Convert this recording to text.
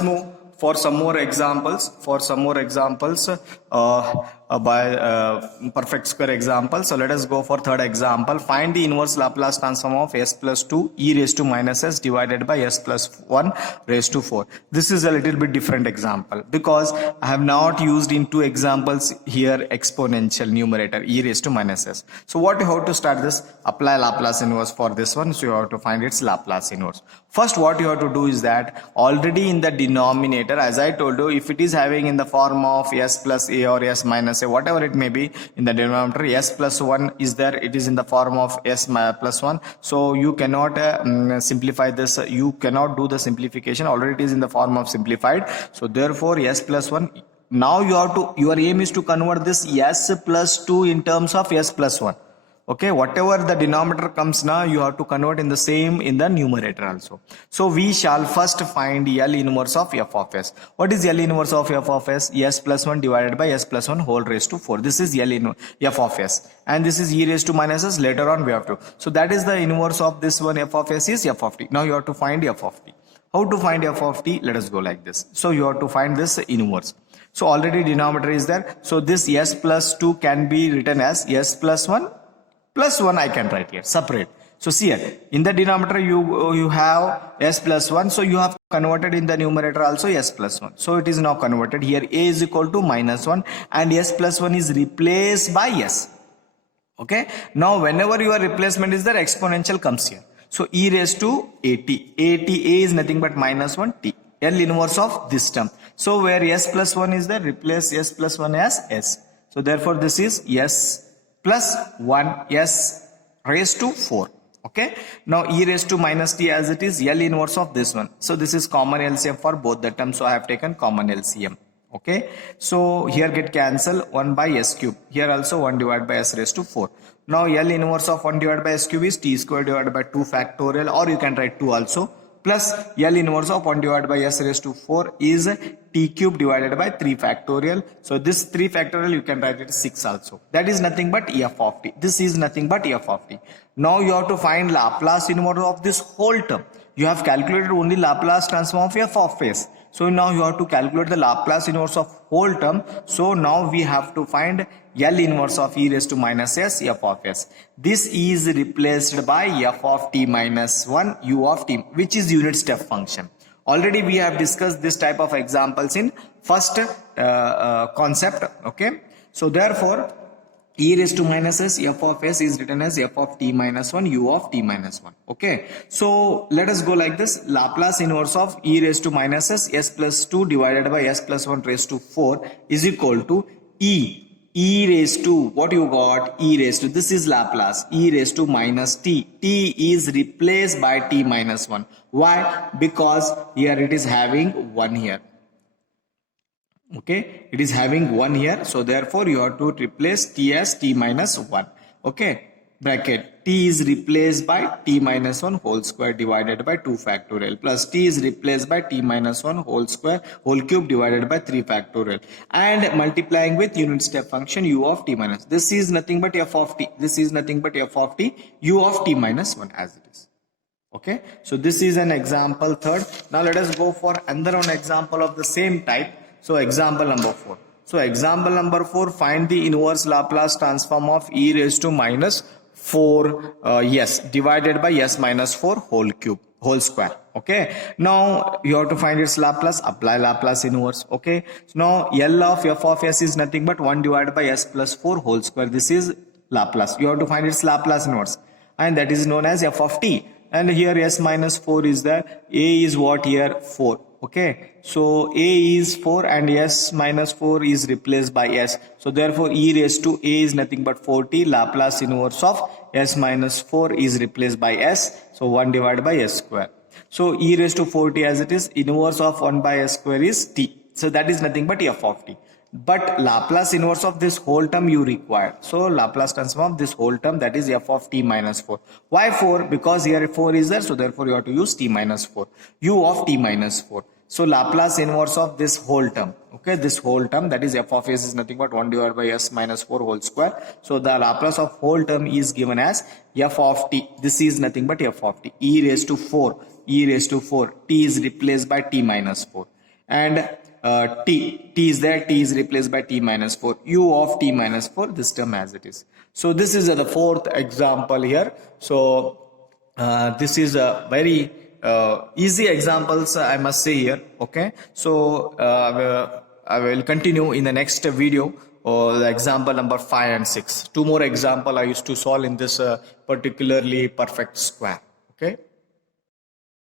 us move for some more examples. By perfect square example. So let us go for third example. Find the inverse Laplace transform of s plus 2 e raised to minus s divided by s plus 1 raised to 4. This is a little bit different example because I have not used in two examples here exponential numerator e raised to minus s. So what you have to start this? Apply Laplace inverse for this one. So you have to find its Laplace inverse. First what you have to do is that already in the denominator, as I told you, if it is having in the form of s plus a or s minus a, whatever it may be, in the denominator s plus 1 is there, it is in the form of s plus 1. So you cannot simplify this, you cannot do the simplification, already it is in the form of simplified. So therefore s plus 1, now you have to, your aim is to convert this s plus 2 in terms of s plus 1. Okay, whatever the denominator comes now, you have to convert in the same in the numerator also. So we shall first find L inverse of f of s. What is L inverse of f of s? S plus 1 divided by s plus 1 whole raised to 4. This is L inverse f of s. And this is e raised to minus s. Later on we have to. So that is the inverse of this one, f of s is f of t. Now you have to find f of t. How to find f of t? Let us go like this. So you have to find this inverse. So already denominator is there. So this s plus 2 can be written as s plus 1 plus 1 I can write here, separate. So see here, in the denominator you have s plus 1, so you have converted in the numerator also s plus 1. So it is now converted here, a is equal to minus 1 and s plus 1 is replaced by s. Okay, now whenever your replacement is there, exponential comes here. So e raised to at, a is nothing but minus 1 t, L inverse of this term. So where s plus 1 is there, replace s plus 1 as s. So therefore this is s plus 1 s raised to 4. Okay, now e raised to minus t as it is L inverse of this one. So this is common LCM for both the terms, so I have taken common LCM. Okay, so here get cancel 1 by s cube, here also 1 divided by s raised to 4. Now L inverse of 1 divided by s cube is t square divided by 2 factorial, or you can write 2 also, plus L inverse of 1 divided by s raised to 4 is t cube divided by 3 factorial. So this 3 factorial you can write it 6 also. That is nothing but f of t. This is nothing but f of t. Now you have to find Laplace inverse of this whole term. You have calculated only Laplace transform of f of s. So now you have to calculate the Laplace inverse of whole term. So now we have to find L inverse of e raised to minus s f of s. This is replaced by f of t minus 1 u of t, which is unit step function. Already we have discussed this type of examples in first concept. Okay, so therefore e raised to minus s f of s is written as f of t minus 1 u of t minus 1. Okay, so let us go like this. Laplace inverse of e raised to minus s plus 2 divided by s plus 1 raised to 4 is equal to e raised to, what you got, e raised to, this is Laplace, e raised to minus t. T is replaced by t minus 1. Why? Because here it is having 1 here. Okay, it is having 1 here, so therefore you have to replace t as t minus 1. Okay, bracket, t is replaced by t minus 1 whole square divided by 2 factorial, plus t is replaced by t minus 1 whole square whole cube divided by 3 factorial, and multiplying with unit step function u of t minus. This is nothing but f of t. This is nothing but f of t, u of t minus 1 as it is. Okay, so this is an example third. Now let us go for another one example of the same type. So example number 4. So example number 4, find the inverse Laplace transform of e raised to minus 4 s divided by s minus 4 whole cube whole square. Okay, now you have to find its Laplace, apply Laplace inverse. Okay, so now L of f of s is nothing but 1 divided by s plus 4 whole square. This is Laplace. You have to find its Laplace inverse, and that is known as f of t. And here s minus 4 is there. A is what here? 4. Okay, so a is 4 and s minus 4 is replaced by s. So therefore e raised to a is nothing but 4t. Laplace inverse of s minus 4 is replaced by s. So 1 divided by s square. So e raised to 4t as it is, inverse of 1 by s square is t. So that is nothing but f of t. But Laplace inverse of this whole term you require. So Laplace transform of this whole term, that is f of t minus 4. Why 4? Because here 4 is there, so therefore you have to use t minus 4. U of t minus 4. So Laplace inverse of this whole term. Okay, this whole term, that is f of s is nothing but 1 divided by s minus 4 whole square. So the Laplace of whole term is given as f of t. This is nothing but f of t. E raised to 4. E raised to 4. T is replaced by t minus 4. and t is there, t is replaced by t minus 4, u of t minus 4, this term as it is. So this is the fourth example here. So this is a very easy examples, I must say here. Okay, so I will continue in the next video, the example number 5 and 6. Two more example I used to solve in this particularly perfect square. Okay.